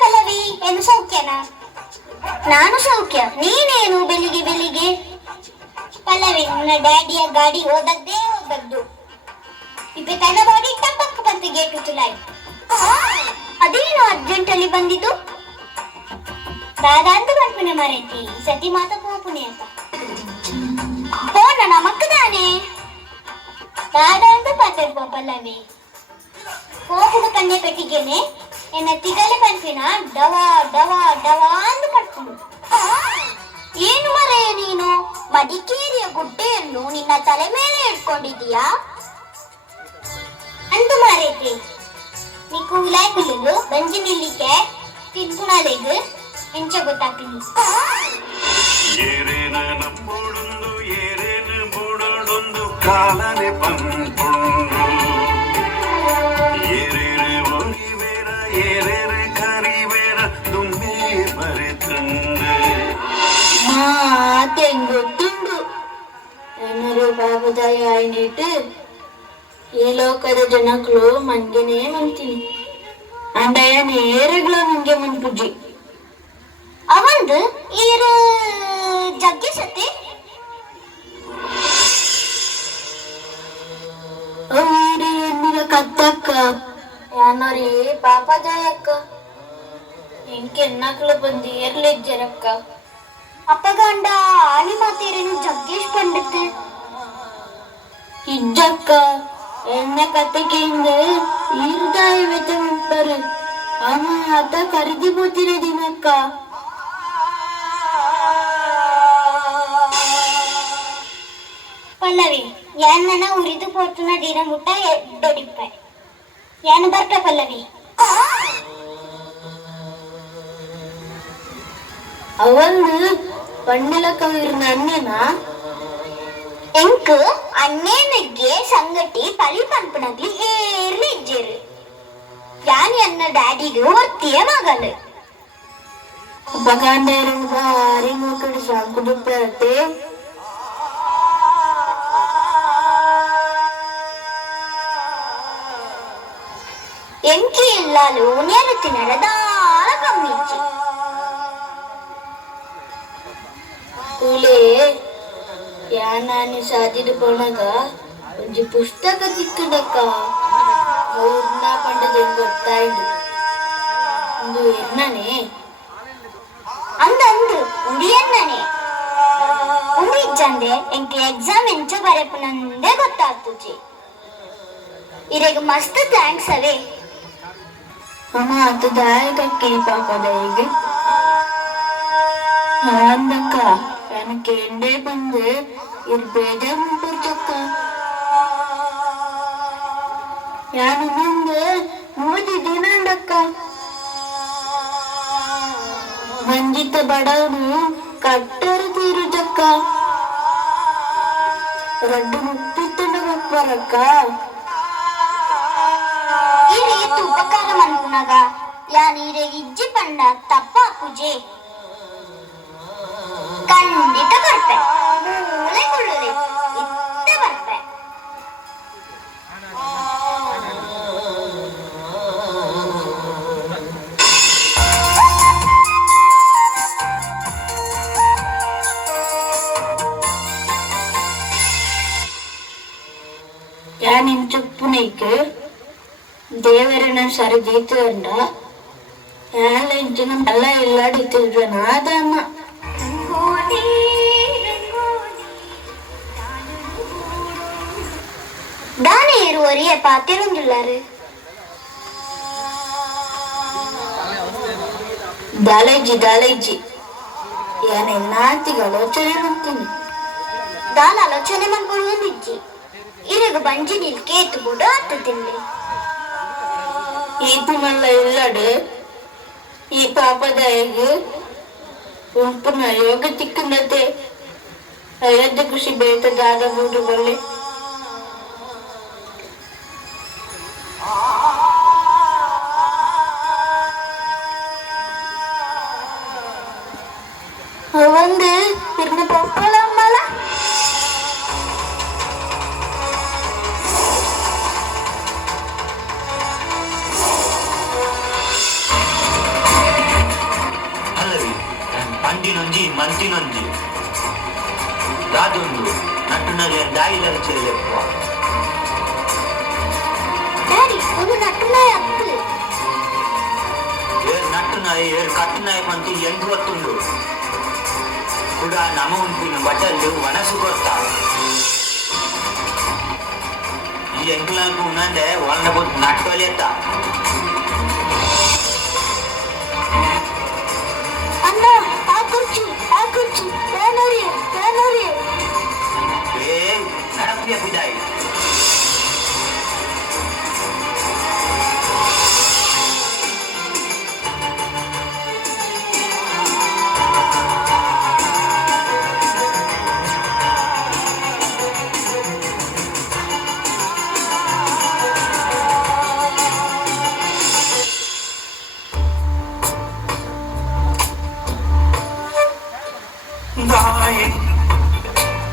ಪಲ್ಲವಿ, ಏನು ಸೌಖ್ಯನಾ? ನಾನು ಸೌಖ್ಯ. ನೀನೇನು ಬೆಳಿಗ್ಗೆ ಬೆಳಿಗ್ಗೆ? ಪಲ್ಲವಿ, ನನ್ನ ಡ್ಯಾಡಿಯ ಗಾಡಿ ಹೋದದ್ದೇ ಹೋದದ್ದು. ಇಬ್ಬೆ ತನ್ನ ಬಾಡಿ ಟಪ್ಪಕ್ಕೆ ಬಂತು ಗೇಟು ತುಲಾಯಿ. ಅದೇನು ಅರ್ಜೆಂಟ್ ಅಲ್ಲಿ ಬಂದಿದ್ದು? ದಾದ ಅಂತ ಬರ್ಪುನೆ ಮರೆತಿ ಸತಿ ಮಾತ ಪೋಪುನೆ ಅಂತ ಫೋನ್ ನನ್ನ ಮಕ್ಕದಾನೆ ದಾದ ಅಂತ ಪಾತಿರ್ಪೋ ಪಲ್ಲವಿ. ಹೋಗುದು ಕಣ್ಣೆ ಪೆಟ್ಟಿಗೆನೆ ಎನ್ನ ತಿಗಲೆ ಪಂಪಿನ ಡವಾ ಡವಾ ಡವಾ ಅಂತ ಪಡ್ಕೊಂಡು. ಏನು ಮರೆಯ ನೀನು? ಮಡಿಕೇರಿಯ ಗುಡ್ಡೆಯನ್ನು ನಿನ್ನ ತಲೆ ಮೇಲೆ ಇಟ್ಕೊಂಡಿದೀಯಾ ಅಂತ ಮಾರೈತಿ. ನೀ ಕೂಲಾಯ್ ಕುಲಿದು ಬಂಜಿ ನಿಲ್ಲಿಕೆ ತಿನ್ಕುಣಾಲೆಗು ಎಂಚ ಗೊತ್ತಾಗ್ತೀನಿ. ಏರೇನ ನಮ್ಮೊಡೊಂದು ಏರೇನ ಮೂಡೊಂದು ಕಾಲನೆ ಪಂಪುಂಡು ಏರೇರೆ ಒಲಿವೇರ ಏರೇರೆ ಕರಿವೇರ ದುಮ್ಮೆ ಮರೆತಂದು ಮಾತೆಂಗೊತ್ತುಂಡು ಎನ್ನರು ಬಾಬುದಾಯ ಆಯ್ನಿಟ್ಟು ಈ ಲೋಕದ ಜನಗಳು ಮಂಗೆನೇ ಮಂತೀನಿ ಅಂಡಯ್ಯ ನೇರಗಳ ಮಂಗೆ ಮನ್ಪುಜಿ ಅವಂದು ಈರು ಜಗ್ಗಿ ಸತಿ ಅವೀರಿ ಎನ್ನಿರ ಕತ್ತಕ್ಕ ಯಾನೋರಿ ಪಾಪದಾಯಕ್ಕ ಎಂಕೆ ಎನ್ನಕ್ಳು ಬಂದು ಏರ್ಲಿಜ್ಜರಕ್ಕ ಅಪ್ಪಗಂಡ ಆಲಿ ಮಾತೇರೇನು ಜಗ್ಗೇಶ್ ಪಂಡಿತ್ ಇಜ್ಜಕ್ಕ ಎನ್ನ ಕತ್ತಿಕೆಯಿಂದ ಈರ್ದಾಯ ವೆತ ಉಂಟರು ಅಮ್ಮ ಅತ್ತ ಕರಿದಿ போத்திர ದಿನಕ್ಕ ಪಲ್ಲವಿ ಯಾನನ ಉರಿದು ಪೋರ್ತುನ ದಿನ ಮುಟ್ಟ ಎಡ್ಡೊಡಿಪ್ಪ ಯಾನ ಬರ್ತ ಪಲ್ಲವಿ. ಅವನು ಪಣ್ಣಲ ಕವಿರ್ನ ಅಣ್ಣನ ಎಂಕ್ ಅಣ್ಣನಿಗೆ ಸಂಗಟಿ ಪಲಿ ಪಂಪನದಿ ಏರ್ಲಿ ಇಜ್ಜೇರು ಯಾನಿ ಅನ್ನ ಡ್ಯಾಡಿಗೆ ಒತ್ತಿಯ ಮಗಲು ಉಪಕಾಂಡರು ಭಾರಿ ಮೂಕಡು ಸಾಕುದು ಪ್ರತೆ ಎಂಕಿ ಇಲ್ಲಾಲು ನೆರತಿ ನಡೆದಾಳ ಕಮ್ಮಿಚ್ಚಿ ಕೂಲೆ ಯಾನಾನಿ ಸಾದಿದು ಪೊಣಗ ಒಂಜಿ ಪುಸ್ತಕ ಸಿಕ್ಕದಕ್ಕ ಅವ್ರನ್ನ ಪಂಡದ ಗೊತ್ತಾಯ್ದು ಒಂದು ಎನ್ನನೆ ಅಂದಂದು ಉಂಡಿ ಎನ್ನನೆ ಉಂಡಿ ಇಜ್ಜಂದೆ ಎಂಕಿ ಎಕ್ಸಾಮ್ ಎಂಚ ಬರೆಪುನಂದೇ ಗೊತ್ತಾಗ್ತುಜಿ ಇರೆಗ್ ಮಸ್ತ್ ಥ್ಯಾಂಕ್ಸ್ ಅವೇ ಅಮ್ಮ ಅದು ದಾಯಕಕ್ಕೆ ಪಾಪದ ಈಗ ಅಂದಕ್ಕ எனக்கு ಎಂದೇ ಬಂದು ಇರ್ ಬೇಜಾರ್ ಉಂಟಕ್ಕ ಯಾನು ಮುಂದೆ 3 ದಿನ ಅಂದಕ್ಕ ಮಂಜಿತ ಬಡವನು ಕಟ್ಟರು ತೀರುಜಕ್ಕ ರಡ್ಡು ಮುಪ್ಪಿತ್ತಂಡಕ್ಕ ಈ ರೀತಿ ಉಪಕಾರ ಮನ್ಪುನಗ ಯಾನ್ ಇರೆಗ್ ಇಜ್ಜಿ ಪಂಡ ತಪ್ಪ ಪೂಜೆ ಖಂಡಿತ ಬರ್ಪೆ ಮೂಳೆ ಕೊಳ್ಳುದೆ ಇತ್ತ ಬರ್ಪೆ. ഞാൻ ചുപ്പുനേക്ക് ದೇವರನ್ನ ಸರಿದೀತು ಅಂಡ ಎಲ್ಲ ಇಂಚಿನ ಎಲ್ಲ ಇಲ್ಲಾಡಿತಿದ್ರು ನಾದಮ್ಮ ದಾನೆ ಇರುವರಿಯ ಪಾತಿರೊಂದುಳ್ಳಾರು ದಾಲೇಜಿ ಏನೇ ನಾತಿಗೆ ಆಲೋಚನೆ ಮಾಡ್ತೀನಿ. ದಾಲ ಆಲೋಚನೆ ಮಾಡ್ಕೊಂಡು ಬಂದಿಜ್ಜಿ ಇರಗ ಬಂಜಿ ನಿಲ್ ಕೇತು ಕೂಡ ಆಗ್ತದಿಲ್ಲ. ಈತು ಮಲ್ಲ ಇಲ್ಲಡು ಈ ಪಾಪದಾಯಿಗೆ ಉಂಪುನ ಯೋಗ ತಿಕ್ಕಂದತೆ ಅಯೋಧ್ಯ ಖುಷಿ ಬೇತದಾದ ಬೂಡು ಬಲ್ಲೆ வந்து பிறந்த போகலாமல ಅಲ್ಲವಿ ಪಂಡಿನೊಂಜಿ ಮಂತಿನೊಂಜಿ ದಾದೊಂದು ನಟ್ಟುನಲ್ಲಿ ದಾಯಿಲಲ್ಲಿ ಸೇರಿಯಪ್ಪ డాడీ ಒಂದು ನಟ್ಟುನಾಯ ಅತ್ತು ಏರ್ ನಟ್ಟುನಾಯಿ ಏರ್ ಕಟ್ಟುನಾಯಿ ಮಂತಿ ಎಂಟು ಹೊತ್ತುಂಡು ಕೂಡ ನಮ ಉಂಪಿನ ಬಟಲ್ಲು ವನಸು ಕೊಡ್ತಾ ಈ ಎಂಟುలకు ఉన్నంటే వాళ్ళ బొట్టు నట్టుకోలేత ಅಣ್ಣ ಆ ಕುರ್ಚಿ ಏನರಿ ఏ నడపియ బిడాయి दाए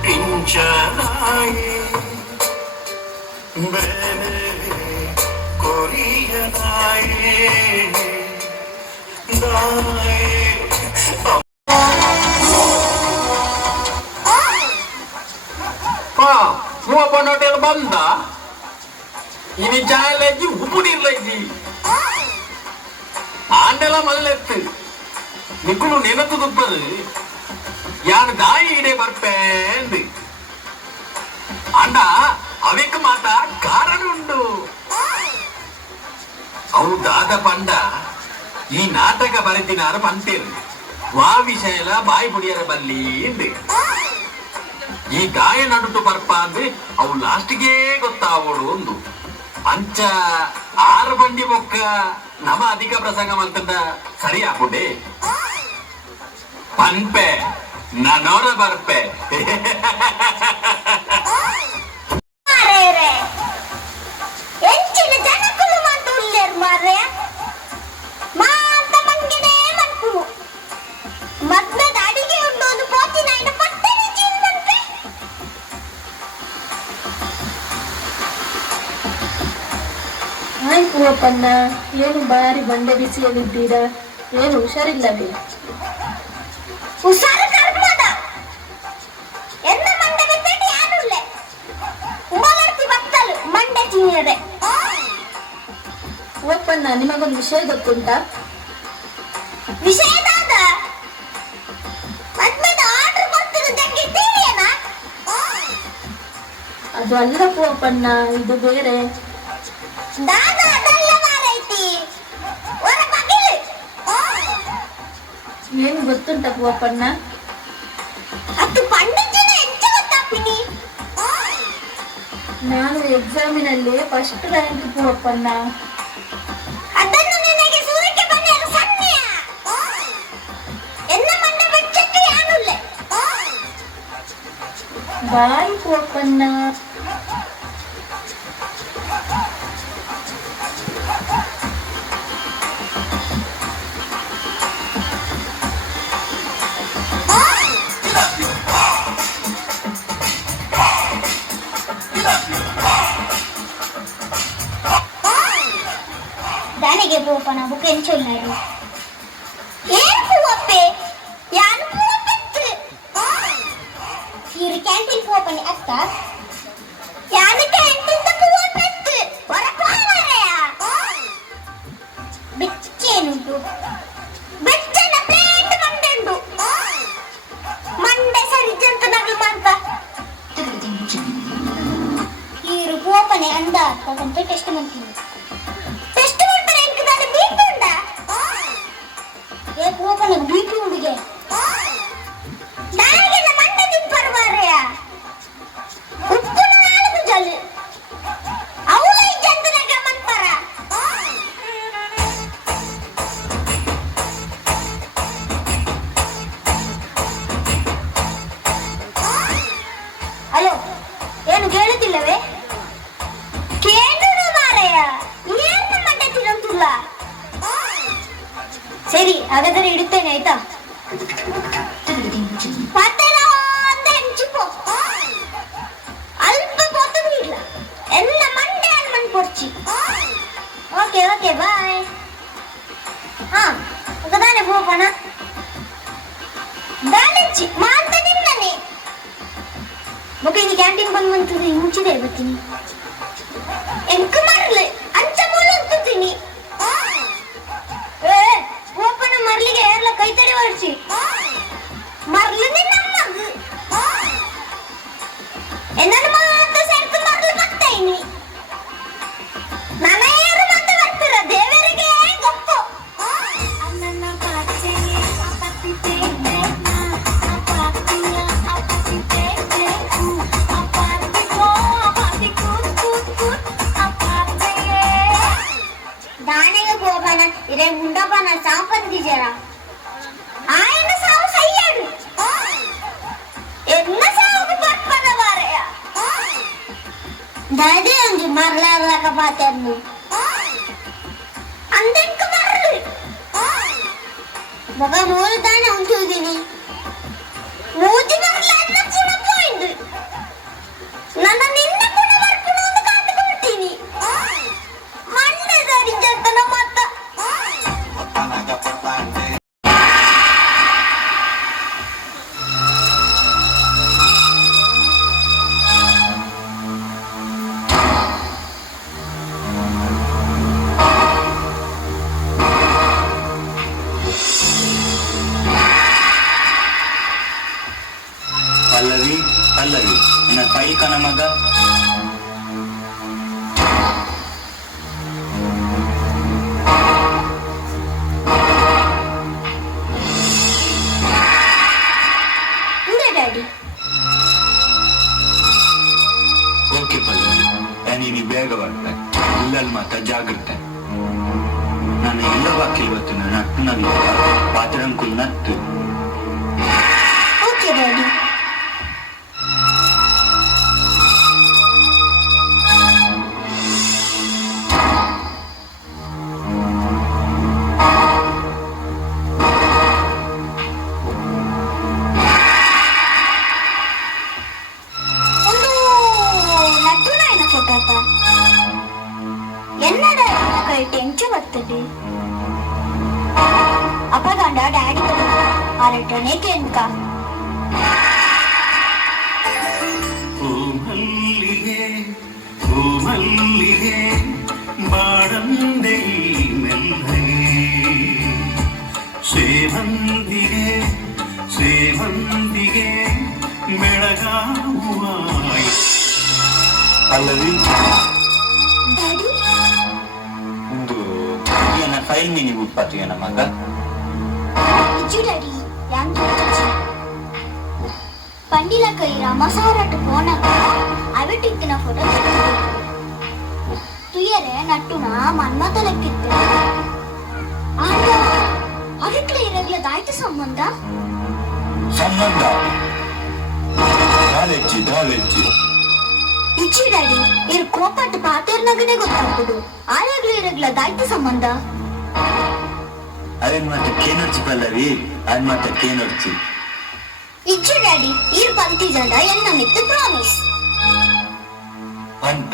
पिंचनाए बेने कोरियनाए दाए Mua hotel banda ini jangan lagi upudir lagi andela mallettu nikulu nenatu dupparu yan dayi ide barpend anda avekku mata karanam undu avu dada panda ee nataka baretinaru pantiru va vishayala bayi pudiyara balli indi ಈ ಗಾಯ ನಡುಟು ಬರ್ಪಾಂದ್ರೆ ಅವು ಲಾಸ್ಟ್ಗೆ ಗೊತ್ತಾವೋಡು ಒಂದು ಅಂಚ 6 ಬಂಡಿ ಬೊಕ್ಕ ನಮ ಅಧಿಕ ಪ್ರಸಂಗ ಮಲ್ತಂಡ ಸರಿ ಹಾಕೊಂಡೆ ಪನ್ಪೆ ನನ್ನೋರ ಬರ್ಪೆ ಮಾರೇರೆ ಎಂಚಿನ ಜನಕ್ಕೂ ಮಾತು ಉಳ್ಳೇರು ಮಾರ್ರೆ ಮಾತ ಮಂಗಿನೇ ಮನ್ಪುನು ಮದ್ನದ ಅಡಿಗೆ ಉಂಡೋದು ಪೋತಿನ ಇನ್ನ ಪಟ್ಟೆ ನಿಜೀನ್ ಮನ್ಪೆ ಆಯ್ತು ಅಪ್ಪಣ್ಣ, ಏನು ಬಾರಿ ಬಂಡೆ ಬಿಸಿಯಲ್ಲಿದ್ದೀರಾ? ಏನು ಹುಷಾರಿಲ್ಲವೇ? ಹುಷಾರು ಕರ್ಮದ ಎನ್ನ ಮಂಡೆ ಬಿಟ್ಟೆ ಯಾನುಳ್ಳೆ ಉಮಲರ್ತಿ ಬತ್ತಲು ಮಂಡೆ ತಿನ್ನದೆ ಅಪ್ಪಣ್ಣ, ನಿಮಗೊಂದು ವಿಷಯ ಗೊತ್ತುಂಟಾ? ವಿಷಯದಾದ ಮದ್ಮೆದ ಆರ್ಡರ್ ಕೊಡ್ತಿರೋದಂಗೆ ಟಿವಿಯನ ಅದು ಅಲ್ಲಪ್ಪು ಅಪ್ಪಣ್ಣ, ಇದು ಬೇರೆ. ದಾದ ಅದಲ್ಲ ಮಾರೈತಿ ಹೊರ ಬಗಿಲು ಏನು ಗೊತ್ತುಂಟಪ್ಪು ಅಪ್ಪಣ್ಣ? ಅದು ಪಂಡಿತನ ಹೆಚ್ಚು ಗೊತ್ತಾಪಿನಿ ನಾನು ಎಕ್ಸಾಮಿನಲ್ಲಿ ಫಸ್ಟ್ ರ್ಯಾಂಕ್ ಅಪ್ಪಣ್ಣ. ಅದನ್ನು ನಿನಗೆ ಸೂರ್ಯಕ್ಕೆ ಬಂದಿರೋ ಸನ್ನೆಯ ಎನ್ನ ಮಂಡೆ ಬೆಚ್ಚಕ್ಕೆ ಯಾನುಳ್ಳೆ ಬಾಯಿ ಅಪ್ಪಣ್ಣ. దానికి పోపన బుక్ ఎంచున్నాడు ఏం పూవప్పే యాను పూవపెత్తు ఈరు క్యాంటీన్ పోపని అక్క యాను క్యాంటీన్ పూవపెత్తు వర పోవరయా బిచ్చేనుంటు బిచ్చన ప్లేట్ మండండు మండే సరి జంతునగలు మంత ఈరు పోపని అంద అక్కడంటే టెస్ట్ మంತೀನಿ ಟೆಸ್ಟ್ ಮಾಡ್ತಾರೆ ಎಂಕದಲ್ಲಿ ಬೀಟುಂಡ ಏ ಸರಿ ಹಾಗಾದರೆ ಇಡುತ್ತೇನೆ ಆಯ್ತಾ. ಪತ್ತೆಲ್ಲ ಒಂದು ಹೆಂಚಿಪೋ ಅಲ್ಪ ಪೊತ್ತು ಬಿಡ್ಲ ಎಲ್ಲ ಮಂಡೆ ಮಣ್ಣು ಕೊಡ್ಚಿ. Okay okay bye. ಹಾ ఒకదానే పోపనా ಬ್ಯಾಲೆನ್ಸಿ ಮಾಂತ ನಿನ್ನನೆ ಮಗ ini ಕ್ಯಾಂಟೀನ್ ಬಂದು ಮಂತದೆ ಮುಂಚಿದೆ ಬರ್ತೀನಿ ಎಂಕ ಮರ್ಲೆ ಅಂಚ ಮೂಲ ಹೋಗ್ತೀನಿ. ಏ ಓಪನ ಮರ್ಲಿಗೆ ಎಲ್ಲ ಕೈ ತಡಿ ಹೊಡ್ಸಿ ಮರ್ಲು ನಿನ್ನ ಮಗ ಎನ್ನ ಮಾತ ಸೇರ್ತು ಮರ್ಲು ಬರ್ತೈನಿ ನನ್ನ ಯಾರು ಮಾತ ಬರ್ತೀರ ದೇವರಿಗೆ ಗೊತ್ತು. దానిగా పోపన ఇరే ఉండపన సాపంది జరా ఆయన సావు సయ్యాడు ఎన్న సావుకు పట్పన వారయ్య దాదే ఉంది మరలేకపోతాను అందెంక మర్రు మగ మూలు దానే ఉంటుంది మూతి మరల అన్న పుణపోయింది నన్ను నిన్న పుణవర్పును కాటుకుంటుంది మండే దాని చెత్తన మత్త ಪಲ್ಲವಿ ಪಲ್ಲವಿ ನಿನ್ನ ಫೈಲ್ ಕಣ ಮಗ. ಡ್ಯಾಡಿ ಓಕೆ ಪಲ್ಲವಿ ನೀನು ಬೇಗ ಬರ್ತೆ ಇಲ್ಲಲ್ಲಿ ಮಾತ್ರ ಜಾಗ್ರತೆ. ನಾನು ಎಲ್ಲ ಬಾಕಿ ಇವತ್ತು ನಟ್ಟಿನಲ್ಲಿ ಪಾತ್ರಂಕುಲ್ ನತ್ತು. Okay daddy. എന്നടാ കഴിട്ട് എനിക്ക് പറ്റത് അപ്പൊ കണ്ട ഡാഡി ആരട്ടണേ കേൾക്ക ಮಲ್ಲಿಗೆ ಬಾಡಂದೆ ಮೆಲ್ಲಗೆ ಸೇವಂತಿಗೆ ಸೇವಂತಿಗೆ ಬೆಳಗಾಗುವ ಪಲ್ಲವಿ ಡ್ಯಾಡಿ ಒಂದು ನನ್ನ ಫೈಲ್ ಮೀನಿಗೆ ಉತ್ಪತ್ತಿ ನನ್ನ ಮಗ. ಇಜ್ಜು daddy Yang పండిల Kiara మసారట్టు పోనక అవిటిక్కిన photo తుయ్యరే నట్టున Manmatha లెక్కిtte ಆಗ ಅದಕ್ಕೆ ಇರಗ್ಲದಾಯ್ತು ಸಂಬಂಧ ಸಂಬಂಧ ದಾಲೆಚ್ಚಿ ಇಚ್ಚಿ ಡ್ಯಾಡಿ ಇರು ಕೋಪಟ್ಟು ಪಾತೇರ್ನಾಗನೇ ಗೊತ್ತಾಗ್ತದು ಆಯಾಗ್ಲೂ ಇರಗ್ಲದಾಯ್ತು ಸಂಬಂಧ ಅದೇನ್ ಮತ್ತೆ ಕೇನರ್ಚಿ ಪಲ್ಲವಿ ಅದ್ ಮತ್ತೆ ಕೇನರ್ಚಿ ಇಚ್ಚಿ ಡ್ಯಾಡಿ ಇರು ಪಂತಿ ಜನ ಎನ್ನ ಮಿತ್ತು ಪ್ರಾಮಿಸ್ ಅಂತ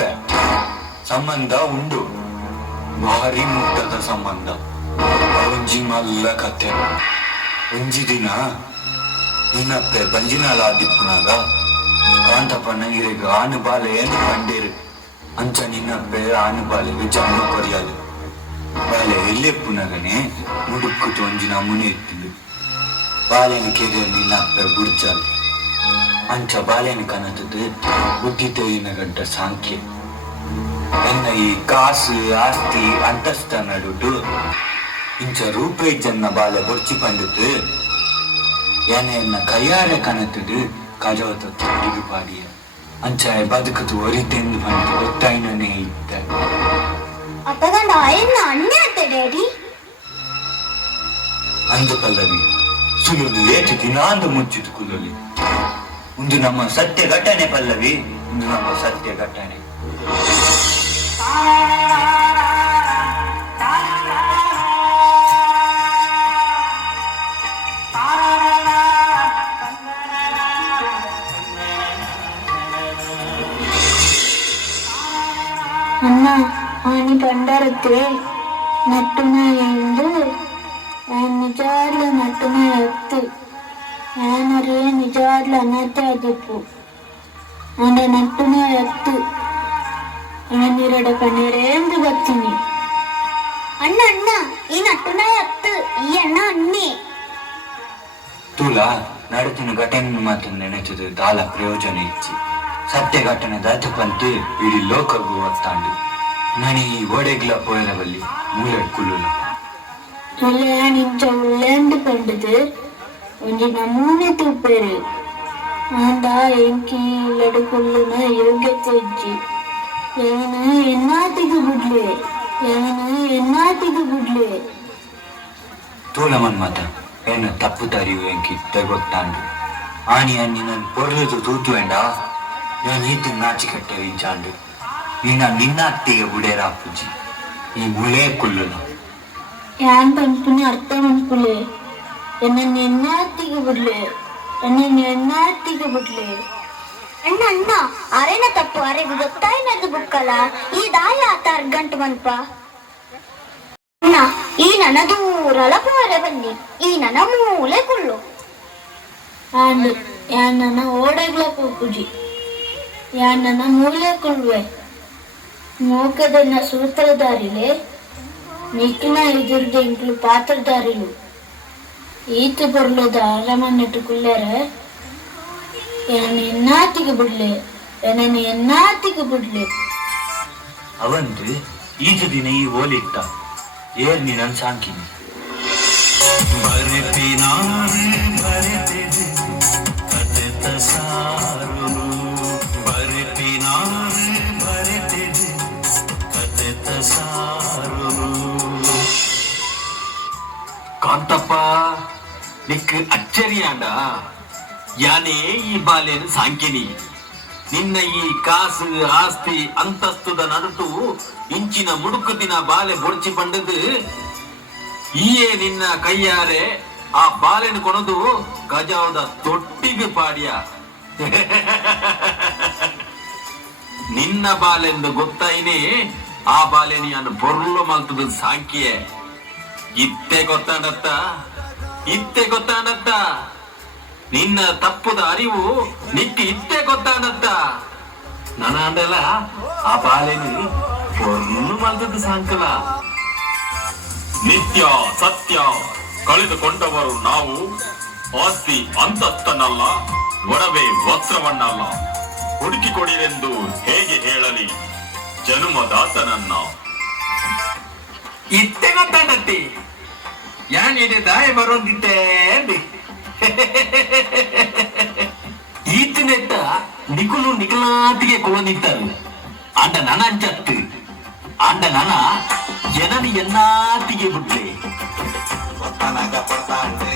ಸಂಬಂಧ ಉಂಡು ಭಾರಿ ಮುಟ್ಟದ ಸಂಬಂಧ ಒಂಜಿ ಮಲ್ಲ ಕತೆ. ಒಂಜಿ ದಿನ ನಿನ್ನಪ್ಪೆ ಬಂಜಿನಾಲ ಆದಿಪ್ಪುನಾಗ ಕಾಂತಪ್ಪನ ಇರೆಗ ಆನುಬಾಲೆ ಎಂದು ಕಂಡೇರು ಅಂಚ ನಿನ್ನಪ್ಪೆ ಆನುಬಾಲೆಗೆ ಜನ್ಮ ಕೊರಿಯಾಲು ಬಾಲೆ ಎಲ್ಲೆಪ್ಪುನಗನೆ ಮುಡುಕ್ಕುತು ಒಂಜಿನ ಮುನೆ ಎತ್ತಿದ್ದು ಬಾಲೆನ ಕೆರೆಯಲ್ಲಿ ನಿನ್ನಪ್ಪೆ ಬುಡ್ಜಾಲು ಅಂಚ ಬಾಲೆನ ಕನತದ್ದು ಬುದ್ಧಿ ತೆಯ್ಯಿನ ಗಂಟ ಸಾಂಖ್ಯ ಎನ್ನ ಈ ಕಾಸು ಆಸ್ತಿ ಅಂತಸ್ತ ನಡುಡು ಇಂಚ ರೂಪಾಯಿ ಜನ್ನ ಬಾಲೆ ಬೊಡ್ಚಿ ಪಂಡಿತು ಎನ್ನ ಕೈಯಾರೆ ಕನತದು ಕಜವತ ತೊಡಿಗೆ ಪಾಡಿಯ ಅಂಚ ಬದುಕದು ಒರಿತೆಂದು ಬಂದು ಗೊತ್ತಾಯ್ನೇ ಇದ್ದ ಅಪ್ಪಗಂಡ ಎನ್ನ ಅಣ್ಣ ಆತ ಡ್ಯಾಡಿ ಅಂದು ಪಲ್ಲವಿ ಸುಲುದು ಏಟು ದಿನಾಂದ ಮುಚ್ಚಿತು ಕುಲಲಿ ಒಂದು ನಮ್ಮ ಸತ್ಯ ಘಟನೆ ಪಲ್ಲವಿ ಒಂದು ನಮ್ಮ ಸತ್ಯ ಘಟನೆ. ಅಂಡರತ್ತೆ ನಟ್ಟುನ ಎಂದು ನಿಜಾಡ್ಲ ನಟ್ಟುನ ಎತ್ತು ഞാനൊരു നിജാറിൽ അന്നത്തെ അതിപ്പു അവന്റെ നട്ടുന എത്തു അവനിരുടെ പണിരേന്ത് കത്തിനി ಅಣ್ಣ ಅಣ್ಣ ಈ ನಟ್ಟುನ ಎತ್ತು ಈ ಅಣ್ಣ ಅನ್ನಿ ತೂಲ ನಡೆತಿನ ಘಟನೆ ಮಾತ್ರ ನೆನೆತದು ದಾಲ ಪ್ರಯೋಜನ ಇಚ್ಚಿ ಸತ್ಯ ಘಟನೆ ದಾತ ಪಂತು ಇಡೀ ಲೋಕಗೂ ಒತ್ತಾಂಡು ನನಿ ಈ ಓಡೆಗ್ಲ ಪೋಯರವಲ್ಲಿ ಮೂಲೆ ಕುಲ್ಲುಲ ಒಳ್ಳೆ ನಿಂಚ ಒಳ್ಳೆಂದು ಕಂಡದು ಒಂಜಿ ನಮೂನೆ ತೂಪೇರು ಆಂಡ ಎಂಕಿ ಲಡುಕುಲ್ಲುನ ಯೋಗ್ಯತೆ ಇಜ್ಜಿ ಏನು ಎನ್ನಾತಿಗೂ ಬಿಡ್ಲೆ ತೂಲ ಮನ್ಮತ ಏನು ತಪ್ಪು ತರಿಯು ಎಂಕಿ ಗೊತ್ತಾಂಡು ಆನಿ ಅನ್ನಿ ನಾನು ಪೊರ್ಲದು ತೂತು ಎಂಡ ನಾನು ಈತು ನಾಚಿಕಟ್ಟೆ ಇಜ್ಜಾಂಡು ನಿನ್ನ ಅತ್ತಿಗೆ ಬುಡೇರ ಅಪ್ಪುಜಿ ಈ ಮುಳೇ ಕುಲ್ಲುನ ಯಾನ್ ಪಂಪುನಿ ಅರ್ಥ ಮನ್ಪುಲೆ ಎನ್ನ ಎನ್ನಾತಿಗೂ ಬಿಡ್ಲೆ ಅಣ್ಣ ಅಣ್ಣ ಅರೆನ ತಪ್ಪು ಅರೆಗೂ ಗೊತ್ತಾಯಿನದು ಬುಕ್ಕಲ್ಲ ಈ ದಾಯ ಆತ ಅರ್ಗಂಟು ಮನ್ಪ ಅಣ್ಣ ಈ ನನ್ನ ದೂರಲ ಪೋರೆ ಬನ್ನಿ ಈ ನನ್ನ ಮೂಲೆ ಕುಳ್ಳು ಆಂಡ್ ಯಾನ್ ನನ್ನ ಓಡೆಗ್ಲ ಪೂಪುಜಿ ಯಾನ್ ನನ್ನ ಮೂಲೆ ಕುಳ್ಳುವೆ ಮೋಕದನ್ನ ಸೂತ್ರಧಾರಿಲೆ ನಿಟ್ಟಿನ ಎದುರ್ದೆ ಇಂಕ್ಲು ಪಾತ್ರಧಾರಿಲು ಈತು ಬರ್ಲದ ಅರಮನೆಟ್ಟು ಕುಳ್ಳರೆ என்னை என்னாத்திக்கு ಬಿಡ್ಲೆ ಅವಂದು ಈಜು ದಿನ ಈ ಓಲಿಟ್ಟ ಏರ್ ನೀ ನನ್ ಸಾಂಕಿನಿ ಬರೆತಿನಾನೆ ಬರೆತಿದೆ ಕಥೆತ ಸಾರುನು ಬರೆತಿನಾನೆ ಬರೆತಿದೆ ಕಥೆತ ಸಾರುನು ಕಾಂತಪ್ಪ ನಿಕ್ ಅಚ್ಚರಿಯಾಂಡ ಯಾನೇ ಈ ಬಾಲೆನು ಸಾಂಕಿನಿ ನಿನ್ನ ಈ ಕಾಸು ಆಸ್ತಿ ಅಂತಸ್ತುದ ನಡುಟು ಇಂಚಿನ ಮುಡುಕುದಿನ ಬಾಲೆ ಬೊಡ್ಚಿ ಪಂಡದು ಈಯೇ ನಿನ್ನ ಕೈಯಾರೆ ಆ ಬಾಲೆನು ಕೊಣದು ಗಜಾವದ ತೊಟ್ಟಿಗೆ ಪಾಡ್ಯ ನಿನ್ನ ಬಾಲೆಂದು ಗೊತ್ತಾಯಿನೇ ಆ ಬಾಲೆನಿ ಅನ್ನು ಬೊರ್ಲು ಮಲ್ತದ ಸಾಂಕಿಯೇ ಇತ್ತೆ ಗೊತ್ತಾಂಡತ್ತ ನಿನ್ನ ತಪ್ಪುದ ಅರಿವು ನಿಕ್ಕೆ ಇತ್ತೆ ಗೊತ್ತಾಂಡತ್ತ ನನ್ನ ಅಂಡಲ್ಲ ಆ ಬಾಲೆನಿ ಬೊರ್ಲು ಮಲ್ತದ ಸಾಂಕಲ ನಿತ್ಯ ಸತ್ಯ ಕಳೆದುಕೊಂಡವರು ನಾವು ಆಸ್ತಿ ಅಂತಸ್ತನಲ್ಲ ಒಡವೆ ವಸ್ತ್ರವನ್ನಲ್ಲ ಹುಡುಕಿಕೊಡಿರೆಂದು ಹೇಗೆ ಹೇಳಲಿ ಜನ್ಮದಾತನನ್ನ ಇತ್ತೆ ಗೊತ್ತಾಂಡತ್ತಿ ಯಾನಿದೆ ದಾಯ ಬರೋದಿತ್ತೆ ಈತನೆತ್ತ ನಿಕುಲಾತಿಗೆ ಕೊಳನಿಟ್ಟರು ಅಂಡ ನನ ಅಂಚತ್ತು ಅಂಡ ನನ ಜನನಿ ಎನ್ನಾತಿಗೆ ಬಿಡ್ಲೆ ಗೊತ್ತಾನಾಗ ಪಡ್ತಾಂಡೆ